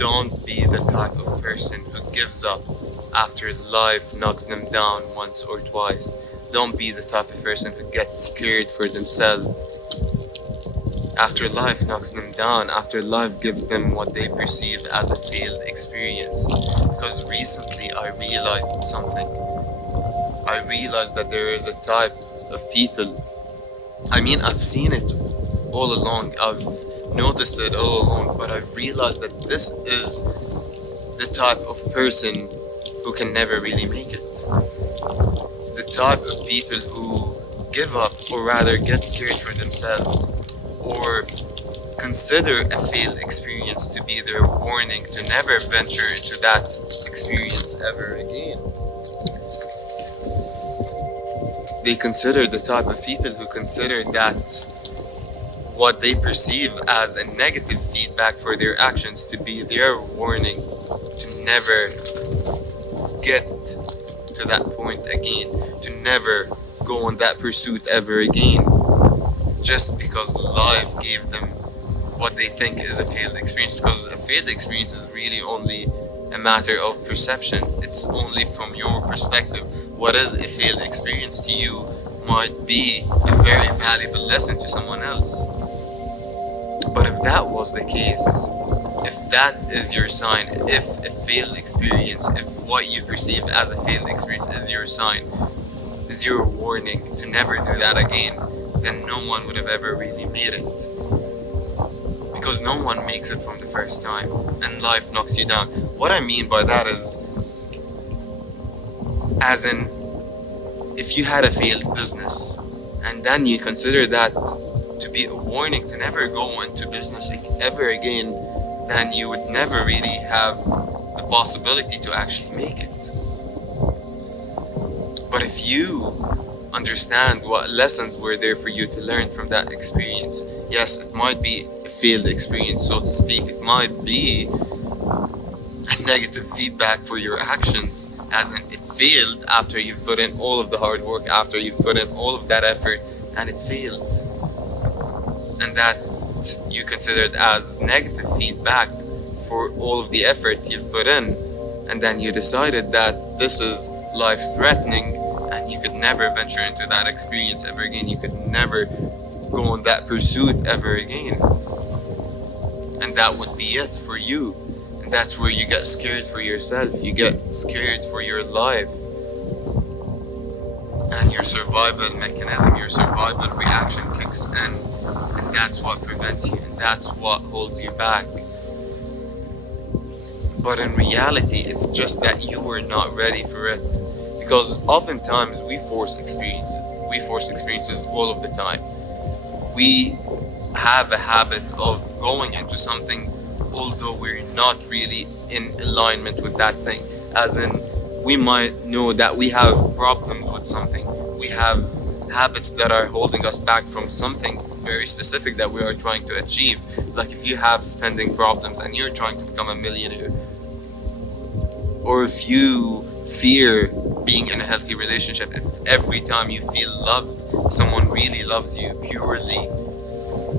don't be the type of person who gives up after life knocks them down once or twice. Don't be the type of person who gets scared for themselves after life knocks them down, after life gives them what they perceive as a failed experience. Because recently I realized something. I realized that there is a type of people, I've seen it all along, I've noticed it all along, but I've realized that this is the type of person who can never really make it. The type of people who give up, or rather get scared for themselves, or consider a failed experience to be their warning to never venture into that experience ever again. They consider the type of people who consider that what they perceive as a negative feedback for their actions to be their warning to never get to that point again, to never go on that pursuit ever again, just because life gave them what they think is a failed experience. Because a failed experience is really only a matter of perception. It's only from your perspective. What is a failed experience to you might be a very valuable lesson to someone else. But if that was the case, if that is your sign, if a failed experience, if what you perceive as a failed experience is your sign, is your warning to never do that again, then no one would have ever really made it. Because no one makes it from the first time, and life knocks you down. What I mean by that is, as in, if you had a failed business, and then you consider that to be a warning to never go into business ever again, then you would never really have the possibility to actually make it. But if you understand what lessons were there for you to learn from that experience, yes, it might be a failed experience, so to speak. It might be a negative feedback for your actions, as in it failed after you've put in all of the hard work, after you've put in all of that effort, and it failed. And that you considered as negative feedback for all of the effort you've put in, and then you decided that this is life-threatening and you could never venture into that experience ever again. You could never go on that pursuit ever again, and that would be it for you. And that's where you get scared for yourself, you get scared for your life, and your survival mechanism, your survival reaction kicks in, and that's what prevents you, and that's what holds you back. But in reality, it's just that you were not ready for it. Because oftentimes we force experiences. We force experiences all of the time. We have a habit of going into something although we're not really in alignment with that thing. As in, we might know that we have problems with something. We have habits that are holding us back from something very specific that we are trying to achieve. Like if you have spending problems and you're trying to become a millionaire, or if you fear being in a healthy relationship, if every time you feel loved, someone really loves you purely,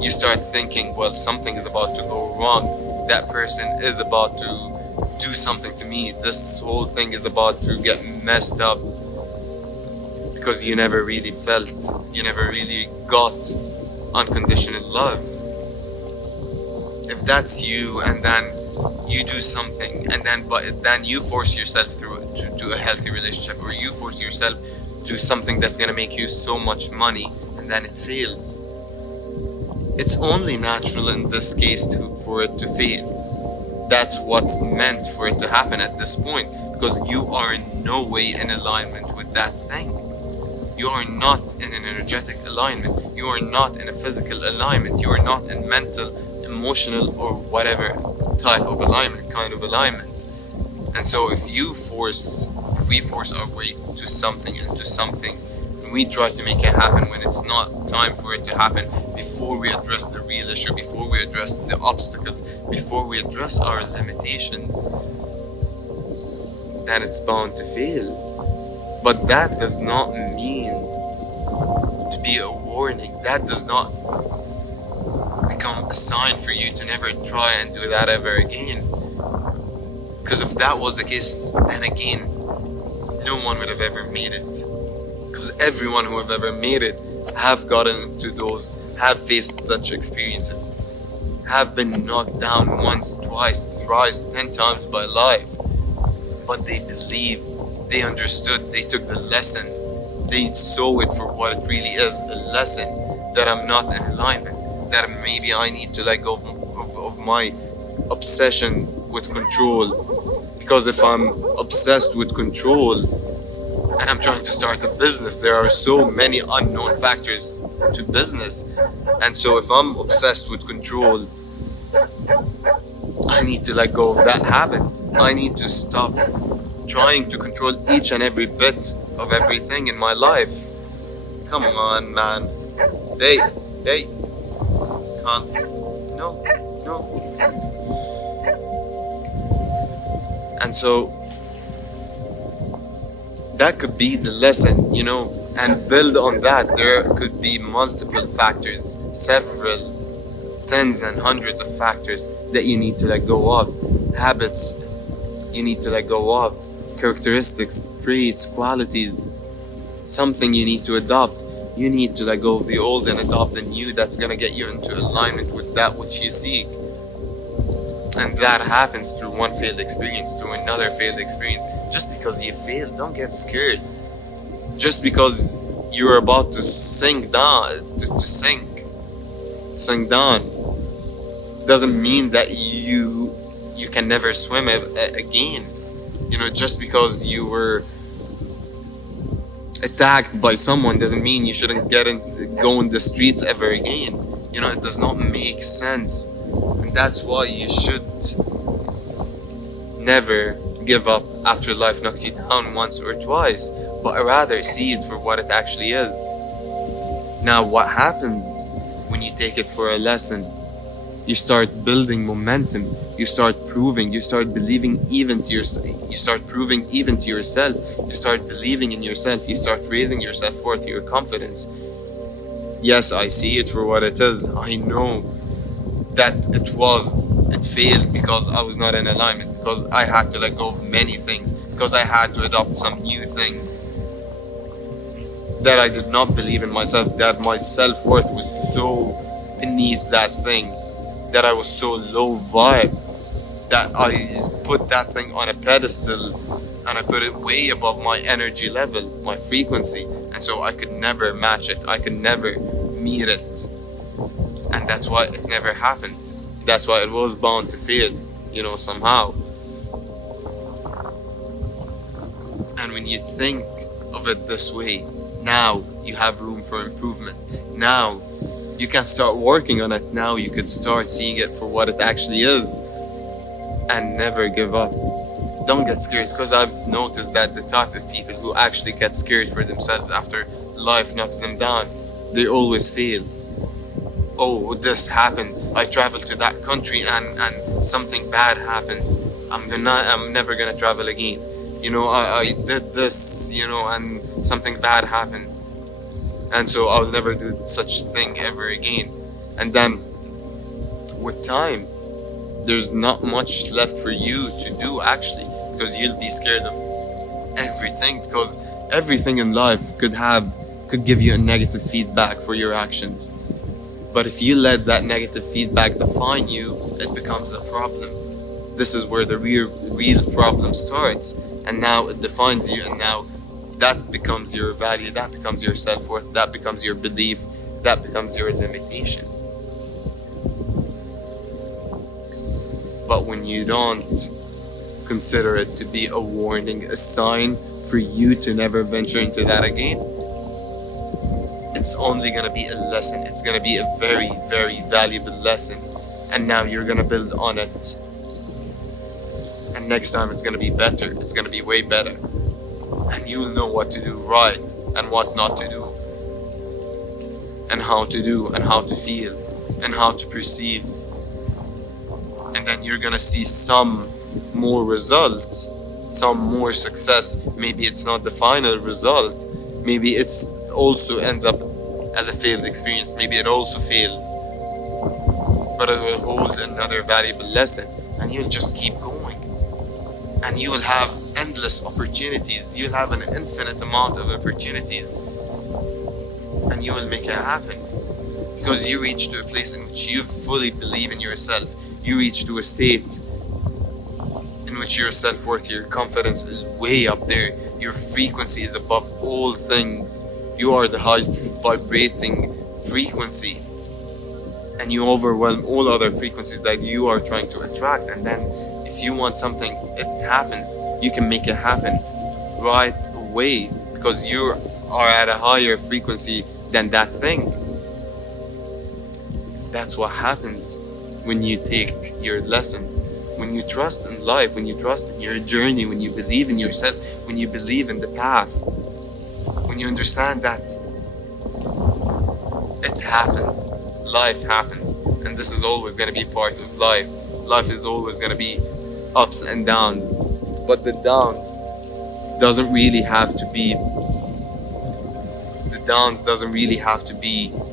you start thinking, well, something is about to go wrong. That person is about to do something to me. This whole thing is about to get messed up. Because you never really felt, you never really got unconditional love. If that's you, and then you do something, and then you force yourself to a healthy relationship, or you force yourself to something that's gonna make you so much money, and then it fails. It's only natural in this case for it to fail. That's what's meant for it to happen at this point, because you are in no way in alignment with that thing. You are not in an energetic alignment. You are not in a physical alignment. You are not in mental, emotional, or whatever type of alignment, kind of alignment. And so if we force our way to something, and we try to make it happen when it's not time for it to happen, before we address the real issue, before we address the obstacles, before we address our limitations, then it's bound to fail. But that does not mean to be a warning. That does not become a sign for you to never try and do that ever again. Because if that was the case, then again, no one would have ever made it. Because everyone who have ever made it have gotten into those, have faced such experiences, have been knocked down once, twice, thrice, 10 times by life. But they believed, they understood, they took the lesson, they saw it for what it really is, a lesson that I'm not in alignment, that maybe I need to let go of my obsession with control. Because if I'm obsessed with control and I'm trying to start a business, there are so many unknown factors to business. And so if I'm obsessed with control, I need to let go of that habit. I need to stop trying to control each and every bit of everything in my life. Come on, man. Hey, can't. No. And so that could be the lesson, and build on that. There could be multiple factors, several tens and hundreds of factors that you need to let go of. Habits you need to let go of. Characteristics, traits, qualities, something you need to adopt. You need to let go of the old and adopt the new that's going to get you into alignment with that which you seek. And that happens through one failed experience to another failed experience. Just because you failed, don't get scared. Just because you're about to sink down, sink down, doesn't mean that you can never swim again. Just because you were attacked by someone doesn't mean you shouldn't go in the streets ever again. It does not make sense. And that's why you should never give up after life knocks you down once or twice, but rather see it for what it actually is. Now, what happens when you take it for a lesson? You start building momentum. You start proving. You start believing even to yourself. You start proving even to yourself. You start believing in yourself. You start raising your self-worth, your confidence. Yes, I see it for what it is. I know that it failed because I was not in alignment, because I had to let go of many things, because I had to adopt some new things, that I did not believe in myself, that my self-worth was so beneath that thing, that I was so low vibe, that I put that thing on a pedestal and I put it way above my energy level, my frequency, and so I could never match it, I could never meet it. And that's why it never happened. That's why it was bound to fail, somehow. And when you think of it this way, now you have room for improvement. Now you can start working on it. Now you could start seeing it for what it actually is and never give up. Don't get scared, because I've noticed that the type of people who actually get scared for themselves after life knocks them down, they always fail. Oh, this happened. I traveled to that country and something bad happened. I'm never gonna travel again. I did this, and something bad happened. And so I'll never do such thing ever again. And then with time, there's not much left for you to do actually, because you'll be scared of everything, because everything in life could give you a negative feedback for your actions. But if you let that negative feedback define you, it becomes a problem. This is where the real problem starts. And now it defines you, and now that becomes your value, that becomes your self-worth, that becomes your belief, that becomes your limitation. But when you don't consider it to be a warning, a sign for you to never venture into that again, it's only going to be a lesson. It's going to be a very, very valuable lesson. And now you're going to build on it. And next time it's going to be better. It's going to be way better. And you'll know what to do right and what not to do. And how to do and how to feel and how to perceive. And then you're going to see some more results, some more success. Maybe it's not the final result. Maybe it's also ends up as a failed experience. Maybe it also fails, but it will hold another valuable lesson, and you'll just keep going. and you will have endless opportunities. You'll have an infinite amount of opportunities, and you will make it happen because you reach to a place in which you fully believe in yourself. You reach to a state in which your self-worth, your confidence is way up there. Your frequency is above all things. You are the highest vibrating frequency, and you overwhelm all other frequencies that you are trying to attract. And then if you want something, it happens. You can make it happen right away because you are at a higher frequency than that thing. That's what happens when you take your lessons, when you trust in life, when you trust in your journey, when you believe in yourself, when you believe in the path, when you understand that it happens, life happens, and this is always going to be part of life. Life is always going to be ups and downs, but the downs doesn't really have to be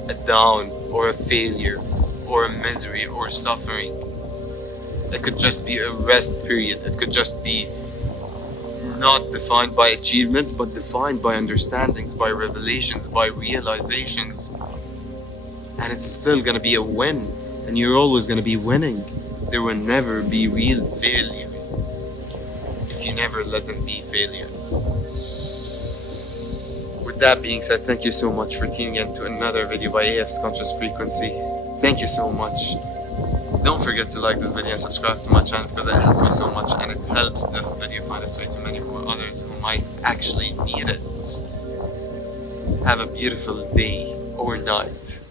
a down or a failure or a misery or suffering. It could just be a rest period. It could just be not defined by achievements, but defined by understandings, by revelations, by realizations. And it's still gonna be a win, and you're always gonna be winning. There will never be real failures if you never let them be failures. With that being said, thank you so much for tuning in to another video by AfsConsciousFrequency. Thank you so much. Don't forget to like this video and subscribe to my channel because it helps me so much, and it helps this video find its way to many more others who might actually need it. Have a beautiful day or night.